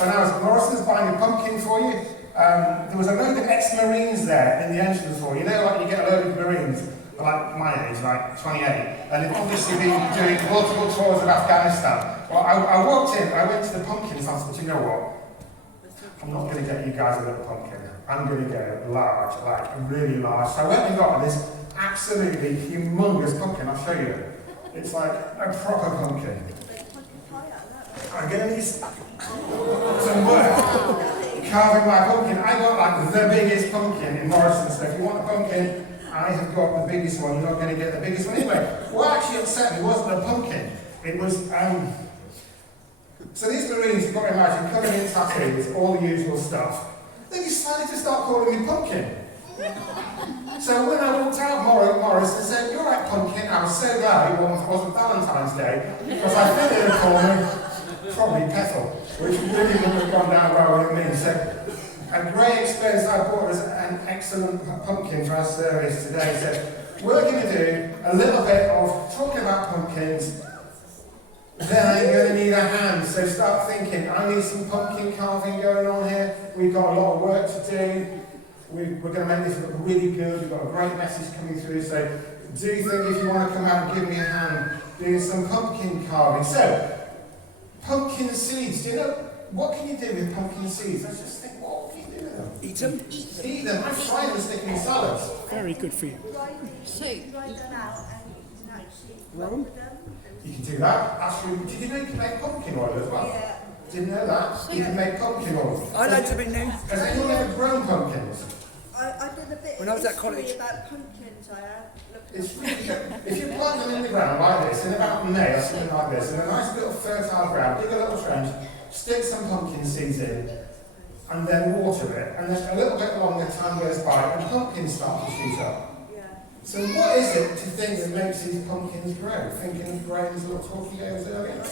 when I was at Morrison's buying a pumpkin for you, there was a load of ex-Marines there in the entrance hall. You know, like you get a load of Marines, like my age, like 28, and they've obviously been doing multiple tours of Afghanistan. Well, I walked in, I went to the pumpkins, and I said, you know what? I'm not going to get you guys a little pumpkin. I'm going to go large, like really large. So I went and got this absolutely humongous pumpkin. I'll show you. It's like a proper pumpkin. I'm going to need some work carving my pumpkin. I got like the biggest pumpkin in Morrison, so if you want a pumpkin, I have got the biggest one. You're not going to get the biggest one anyway. What actually upset me wasn't a pumpkin. It was, so these Marines, you've got to imagine, coming in tattoos, all the usual stuff. They decided to start calling me Pumpkin. So when I walked out of Morris and said, "You're right, Pumpkin," I was so glad it wasn't Valentine's Day, because I think they would call me probably Petal, which really wouldn't have gone down well with me. So a great experience I bought as an excellent pumpkin for our service today. So we're going to do a little bit of talking about pumpkins. Then I'm going to need a hand, so start thinking, I need some pumpkin carving going on here. We've got a lot of work to do. We're going to make this look really good. We've got a great message coming through, so do think if you want to come out and give me a hand doing some pumpkin carving. So, pumpkin seeds, do you know, what can you do with pumpkin seeds? Let's just think, what can you do with them? Eat them? Eat them. I've tried them sticking in salads. Very good for you. Roll them? You can do that. Actually, did you know you can make pumpkin oil as well? Yeah. Didn't know that? You can make pumpkin oil. I learned something new. Has anyone ever grown pumpkins? I did a bit When I was at college. about pumpkins, I had. It's really good. If you plant them in the ground like this, in about May or something like this, in a nice little fertile ground, dig a little trench, stick some pumpkin seeds in, and then water it, and then a little bit longer time goes by, and pumpkins start to shoot up. So what is it to think that makes these pumpkins grow? Thinking of Graham's little talk he gave us earlier?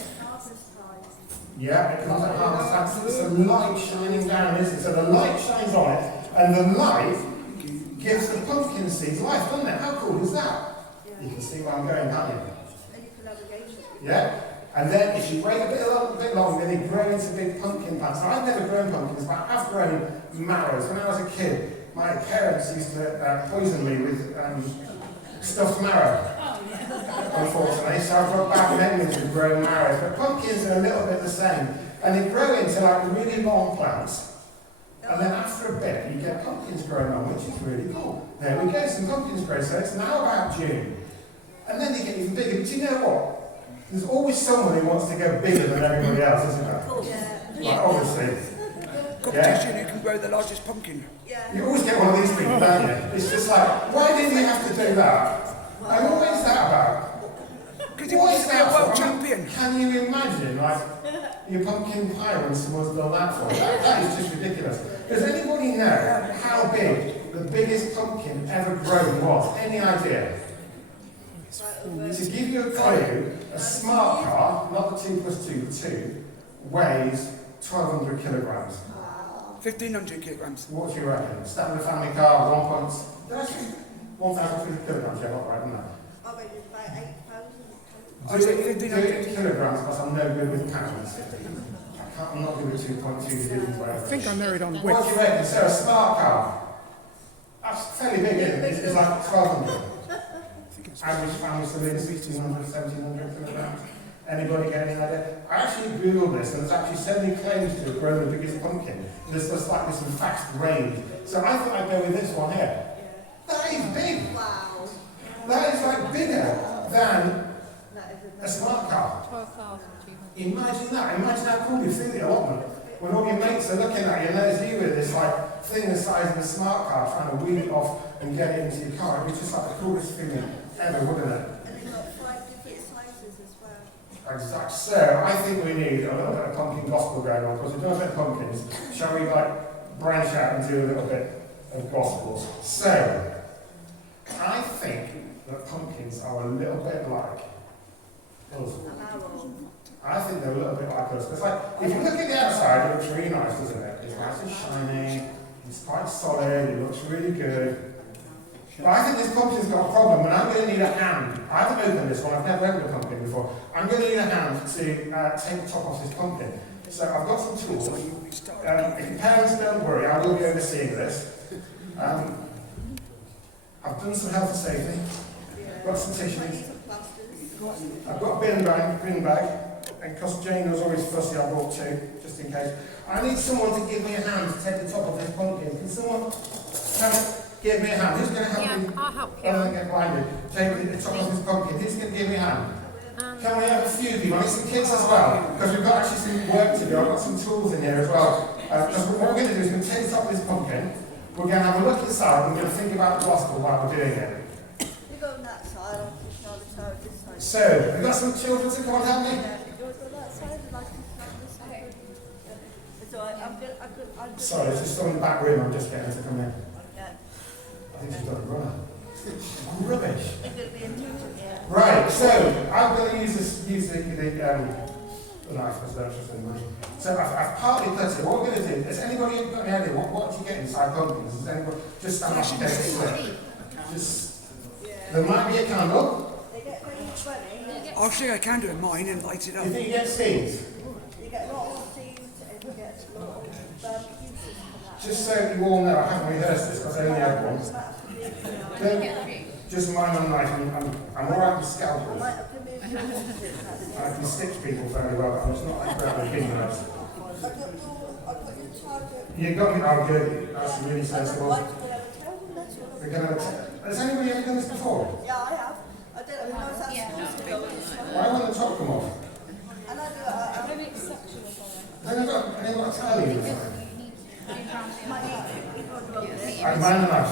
Yeah, it comes at harvest time. So there's a light shining down, isn't it? So the light shines on it, and the light gives the pumpkin seeds life, doesn't it? How cool is that? You can see where I'm going, can't you? Yeah? And then if you wait a bit longer, they grow into big pumpkin plants. Now, I've never grown pumpkins, but I have grown marrows. When I was a kid, my parents used to poison me with stuffed marrow, unfortunately, so I've got bad memories of growing marrows. But pumpkins are a little bit the same, and they grow into like really long plants, and then after a bit you get pumpkins growing on, which is really cool. There we go, some pumpkins grow, so it's now about June, and then they get even bigger. But do you know what? There's always someone who wants to go bigger than everybody else, isn't there? Like, obviously. Competition, who can grow the largest pumpkin. You always get one of these people, don't you? It's just like, why didn't you have to do that? And what is that about? Because he wants to be a world champion. Can you imagine, like, your pumpkin pie when someone's done that for you? That is just ridiculous. Does anybody know how big the biggest pumpkin ever grown was? Any idea? To give you a clue, a smart car, not the 2 + 2, the 2, weighs 1,200 kilograms. 1,500 kilograms. What do you reckon? Standard family car, 1,300 kilograms, yeah, not right, isn't that? I weighed about 8,000. I said 1,500 kilograms, because I'm no good with pounds. I'm not good with 2.2 divisions, whatever. I think I married on What width. do you reckon? So a smart car, that's fairly big, isn't it? It's like 1,200. Average family civilians, 1,600, 1,700 kilograms. Anybody get any idea? I actually googled this, and there's actually so many claims to have grown the biggest pumpkin. There's just like this vast range. So I thought I'd go with this one here. That is big. Wow. That is like bigger than a smart car. 12,200. Imagine that. Imagine how cool you see the allotment. When all your mates are looking at you, and there's you with this like thing the size of a smart car trying to wheel it off and get it into your car. It was just like the coolest thing ever, wouldn't it? And they've got 5 different sizes as well. Exactly. So I think we need a little bit of pumpkin gospel going on, because we've done a bit of pumpkins. Shall we like branch out and do a little bit of gospels? So I think that pumpkins are a little bit like us. I think they're a little bit like us. It's like, if you look at the outside, it looks really nice, doesn't it? It's nice and shiny, it's quite solid, it looks really good. But I think this pumpkin's got a problem, and I'm going to need a hand. I haven't opened this one, I've never opened a pumpkin before. I'm going to need a hand to take the top off this pumpkin. So I've got some tools. So you start. If your parents don't worry, I will be overseeing this. I've done some health and safety. Got some tissues. I've got a bin bag, and because Jane was always fussy, I brought two, just in case. I need someone to give me a hand to take the top of this pumpkin. Can someone give me a hand? Who's going to help me? I'll help I don't get blinded. Take the top of this pumpkin. Who's going to give me a hand? Can we have a few people? I need some kids as well, because we've got actually some work to do. I've got some tools in here as well. Because what we're going to do is we're going to take the top of this pumpkin, we're going to have a look inside, and we're going to think about the gospel while we're doing it. You go on that side, I'll push on the side this side. So, we've got some children to come and help me? Yeah, you go on that side and I push on this side. It's alright, I'm good. Sorry, it's just still in the back room, I'm just getting her to come in. Yeah. I think she's got a runner. Oh, rubbish. It's going to be a teacher here. Right, so I'm going to use the knife as well, just in the money. So I've partly cut it. What we're going to do, has anybody got any idea what do you get inside pumpkins? Does anybody just stand up and take a slip? There might be a candle. They get very funny. I'll show you a candle in mine and light it Do up. you think you get seeds? You get a lot of seeds and you get a lot of juices from that. Just so you all know, I haven't rehearsed this because I only had one. Just mine on knife. I'm all right with scalpels. I can stitch people very well, but I'm just not that great with pin knives. I've got your charger. You got me. Oh, good. That's really sensible. We're going to. Has anybody ever done this before? Yeah, I have. I did it when I was at school. Why won't the top come off? And I do it. Then I've got a tally in there. I'm man enough.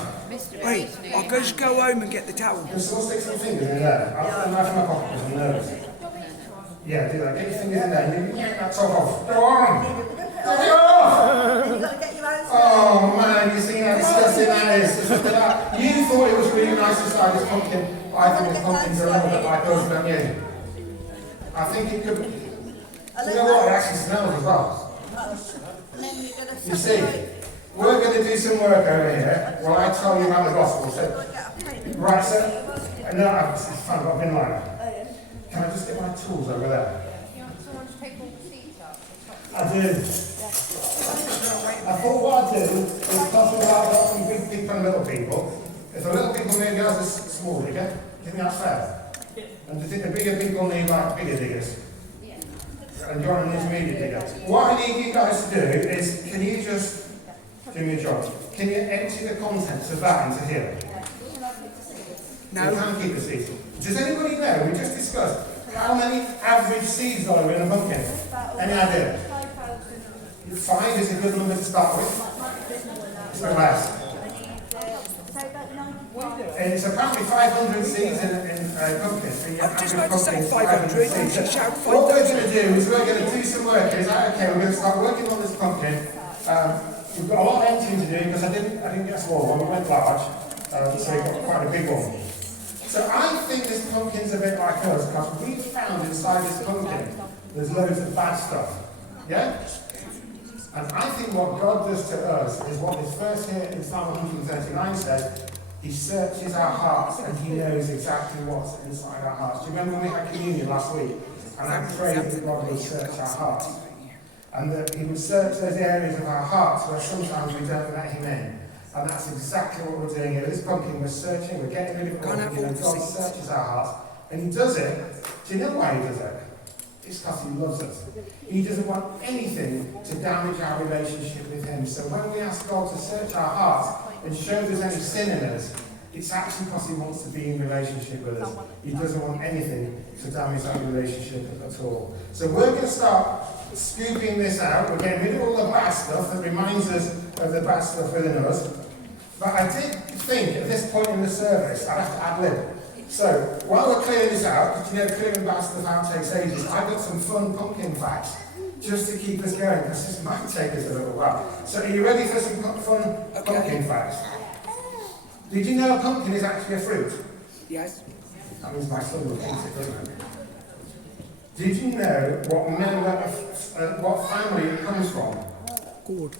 Wait, I'll just go home and get the towel. Can someone stick some fingers in there? I'll put a knife in my pocket because I'm nervous. Yeah, do that. Get your fingers in there. You get that top off. Go on! Take it off! You've got to get your hands. Oh man, you see how disgusting that is? Look at that. You thought it was really nice inside this pumpkin. I think this pumpkin's a little bit like us, don't you? I think it could. You know what? It actually smells as well. And then you're going to You see, we're going to do some work over here while I tell you about the gospel. So, right, so, no, I've got a bin liner. Can I just get my tools over there? I do. I thought what I'd do is possible I've got some big people and little people. If the little people need yours is small digger, do you think that's fair? And do you think the bigger people need like bigger diggers? And you're an intermediate digger. What I need you guys to do is, can you just do me a job? Can you empty the contents of that into here? No. You can keep the seeds. Does anybody know, we just discussed, how many average seeds are there in a pumpkin? Any idea? 5 is a good number to start with. It's less. And it's apparently 500 seeds in a pumpkin. So you I've just have like to say pumpkins, 500 and seeds. shout What we're 500. going to do is we're going to do some work. Is that okay? We're going to start working on this pumpkin. We've got a lot of emptying to do because I didn't get a small one. We went large, so we've got quite a big one. So I think this pumpkin's a bit like us because we found inside this pumpkin there's loads of bad stuff. Yeah? And I think what God does to us is what this verse here in Psalm 139 says. He searches our hearts and he knows exactly what's inside our hearts. Do you remember when we had communion last week? And I prayed that God would search our hearts. And that he would search those areas of our hearts where sometimes we don't let him in. And that's exactly what we're doing here. This pumpkin, we're searching, we're getting rid of all. God searches our hearts. And he does it. Do you know why he does it? It's because he loves us. He doesn't want anything to damage our relationship with him. So when we ask God to search our hearts and show there's any sin in us, it's actually because he wants to be in relationship with us. He doesn't want anything to damage our relationship at all. So we're going to start scooping this out. We're getting rid of all the bad stuff that reminds us of the bad stuff within us. But I did think at this point in the service, I'd have to ad-lib. So, while we're clearing this out, because you know clearing bad stuff out takes ages, I've got some fun pumpkin facts just to keep us going, because this might take us a little while. So, are you ready for some fun pumpkin facts? Did you know a pumpkin is actually a fruit? Yes. That means my son will eat it, doesn't it? Did you know what member of what family it comes from? Good.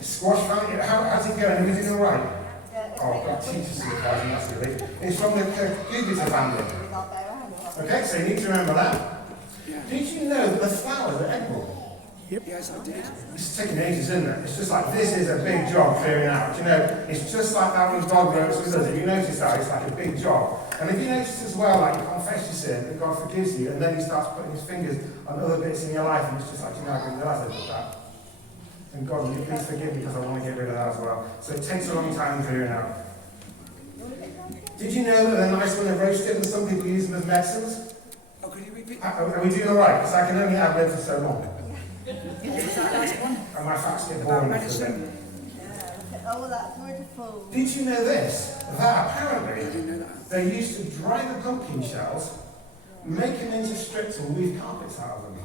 Squash family. How's it going? Are we doing all right? Oh, God, teachers are surprising, that's really. It's from the cucurbita family. Okay, so you need to remember that. Did you know that the flowers are edible? Yep. Yes, I did. It's taking ages, isn't it? It's just like, this is a big job clearing out. You know, it's just like that when God works with us. If you notice that, it's like a big job. And if you notice as well, like you confess your sin, and God forgives you, and then he starts putting his fingers on other bits in your life, and it's just like, you know, I didn't realize I did that. And God, will you please forgive me because I want to get rid of that as well. So it takes a long time clearing out. Did you know that they're nice when they're roasted, and some people use them as medicines? Oh, could you repeat? Are we doing all right? Because I can only have lived for so long. Is that last one? And my facts get About boring. medicine? Oh, that's beautiful. Did you know this? That apparently I didn't know that. they used to dry the pumpkin shells, make them into strips and weave carpets out of them.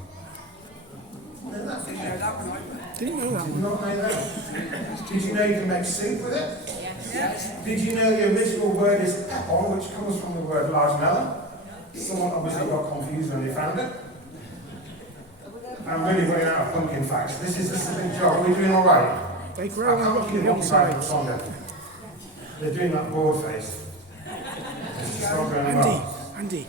Know that? Didn't know that one either. Didn't know that. Did not know that. Did you know you can make soup with it? Yes. Did you know the original word is pepper, which comes from the word large melon? Someone obviously got confused when they found it. I'm really running out of pumpkin facts. This is just a big job. Are we doing all right? They grow on rocky hillsides. They're doing that board face. It's just not going well. Andy,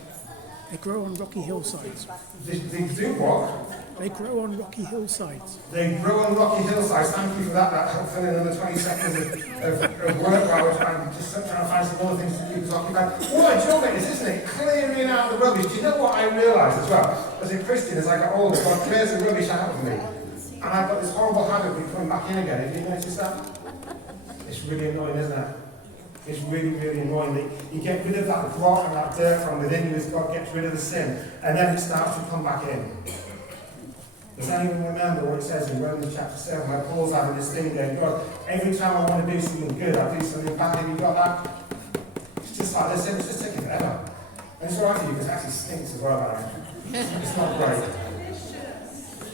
they grow on rocky hillsides. They do what? They grow on rocky hillsides. They grow on rocky hillsides. Thank you for that. That helped fill in another 20 seconds of work while I'm just trying to find some other things to keep us occupied. What a job it is, isn't it? Clearing out the rubbish. Do you know what I realised as well? As a Christian, as I got older, God clears the rubbish out of me. And I've got this horrible habit of coming back in again. Have you noticed that? It's really annoying, isn't it? It's really, really annoying that you get rid of that rot and that dirt from within you as God gets rid of the sin, and then it starts to come back in. Does anyone remember what it says in Romans chapter 7, where Paul's having this thing going, God, every time I want to do something good, I do something bad. Have you got that? It's just like this, it's just taking forever. And it's alright for you because it actually stinks as well, man. It's not great.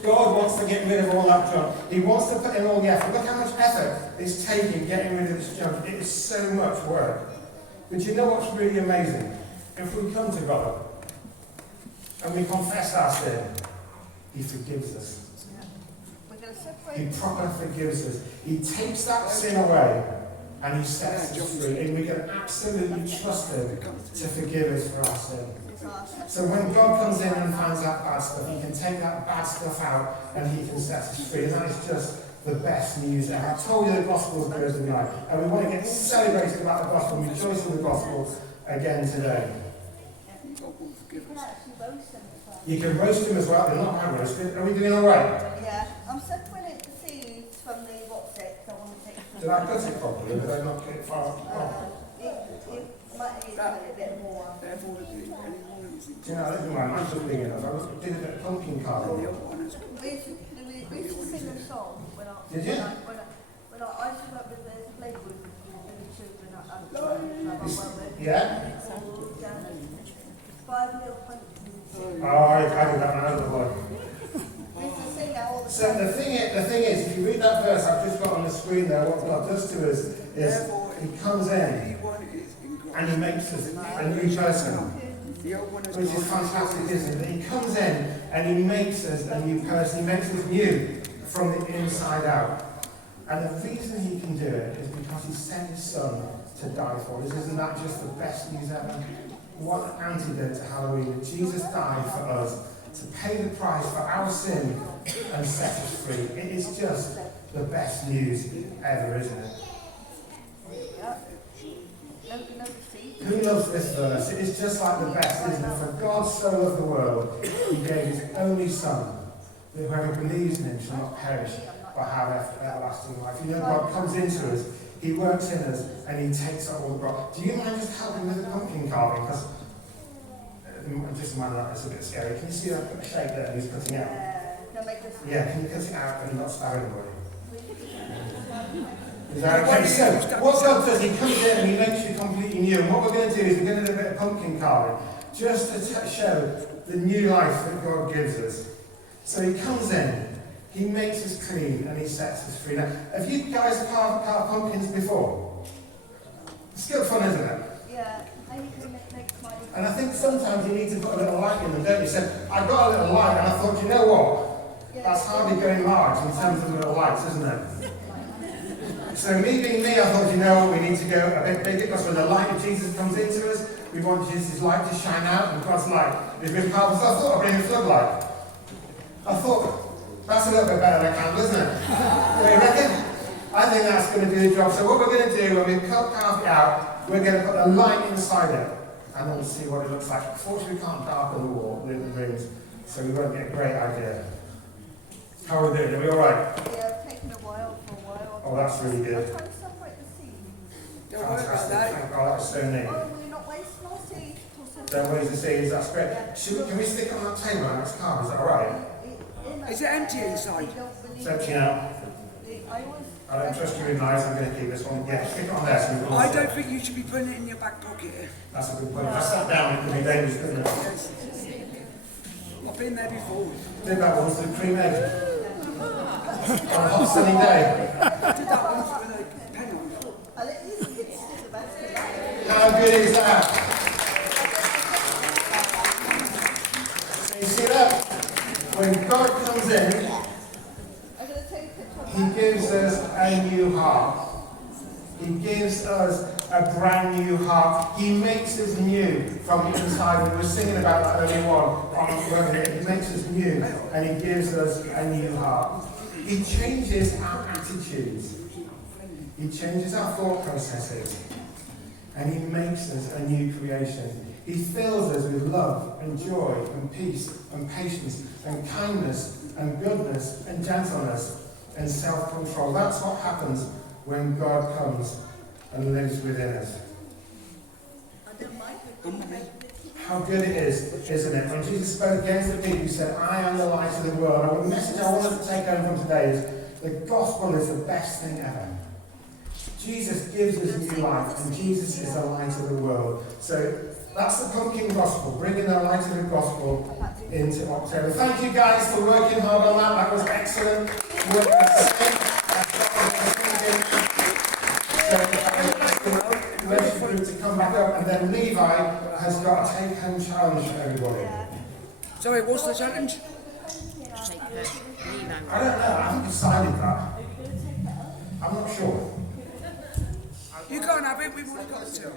God wants to get rid of all that junk. He wants to put in all the effort. Look how much effort it's taking getting rid of this junk. It is so much work. But you know what's really amazing? If we come to God and we confess our sin, he forgives us. We're going to separate. He properly forgives us. He takes that sin away and he sets us free. And we can absolutely trust him to forgive us for our sin. So when God comes in and finds that bad stuff, he can take that bad stuff out and he can set us free. And that is just the best news ever. I told you the gospel is Thursday night, and we want to get celebrated about the gospel and rejoice in the gospel again today. You can roast them as well. They're not my roasted. Are we doing all right? Yeah, I'm separating the seeds from the what's it, so I want to take some. Did I cut it properly? Did I not get it far off? It might need a bit more. Do you know, I don't think my knife was big enough. I did a bit of pumpkin carving. We used to sing a song when I Did you? When I used to work with the play group with the children at Yeah? called 5 Little Pumpkins. Oh, I did that when I was a boy. We used to sing that all the So time. the thing is, if you read that verse I've just got on the screen there, what God does to us is he comes in and he makes us a new person. Which is fantastic, isn't it? He comes in and he makes us a new person. He makes us new from the inside out. And the reason he can do it is because he sent his son to die for us. Isn't that just the best news ever? What an antidote to Halloween. Jesus died for us to pay the price for our sin and set us free. It is just the best news ever, isn't it? Who loves this verse? It is just like the best, isn't it? For God so loved the world, he gave his only son, that whoever believes in him shall not perish, but have everlasting life. You know, God comes into us, he works in us, and he takes up all the broth. Do you mind just helping with the pumpkin carving? Because just mind that, it's a bit scary. Can you see that shape there he's cutting out? Yeah, can you cut it out and not stab anybody? Is that okay? So, what God does, he comes in and he makes you completely new. And what we're going to do is we're going to do a bit of pumpkin carving, just to show the new life that God gives us. So he comes in, he makes us clean, and he sets us free. Now, have you guys carved pumpkins before? It's good fun, isn't it? Yeah, and you can make money. And I think sometimes you need to put a little light in them, don't you? So I got a little light, and I thought, you know what? That's hardly going large in terms of little lights, isn't it? So me being me, I thought, you know what, we need to go a bit bigger, because when the light of Jesus comes into us, we want Jesus' light to shine out, and God's light is really powerful. So I thought I'd bring a floodlight. I thought, That's a little bit better than a candle, isn't it? What do you reckon? I think that's going to do the job. So what we're going to do when we cut half it out, we're going to put a light inside it, and then we'll see what it looks like. Unfortunately, we can't darken the wall with the rooms, so we won't get a great idea. How are we doing? Are we all right? Yeah, it's taken a while for a while. Oh, that's really good. I'm trying to separate the seeds. Don't worry about Fantastic. that. Thank God, that was so neat. Oh, will you not waste more seeds? Don't waste the seeds, that's great. Can we stick on that table on next card? Is that all right? Is it empty inside? It's empty now. I don't trust you in knives, I'm going to keep this one. Yeah, stick it on there so we can all I see don't it. think you should be putting it in your back pocket. That's a good point. If I sat down, it could be dangerous, couldn't it? Yes. I've been there before. Did that once with cream egg. On a hot sunny day. I did that once with a pen on it. I'll let you kids do the best of that. How good is that? So you see that? When God comes in, I'm going to take a picture of He that. gives us a new heart. He gives us a brand new heart. He makes us new from the inside. We were singing about that earlier on He makes us new and He gives us a new heart. He changes our attitudes. He changes our thought processes. And He makes us a new creation. He fills us with love and joy and peace and patience and kindness and goodness and gentleness and self-control. That's what happens when God comes and lives within us. I don't mind. How good it is, isn't it? When Jesus spoke against the people, He said, I am the light of the world. And the message I wanted to take home from today is the gospel is the best thing ever. Jesus gives us new life, and Jesus is the light of the world. So that's the Pumpkin Gospel, bringing the light of the gospel into October. Thank you guys for working hard on that. That was excellent. Worship group to come back up, and then Levi has got a take-home challenge for everybody. Sorry, what's the challenge? I don't know. I haven't decided that. I'm not sure. You can't have it, we've already got it.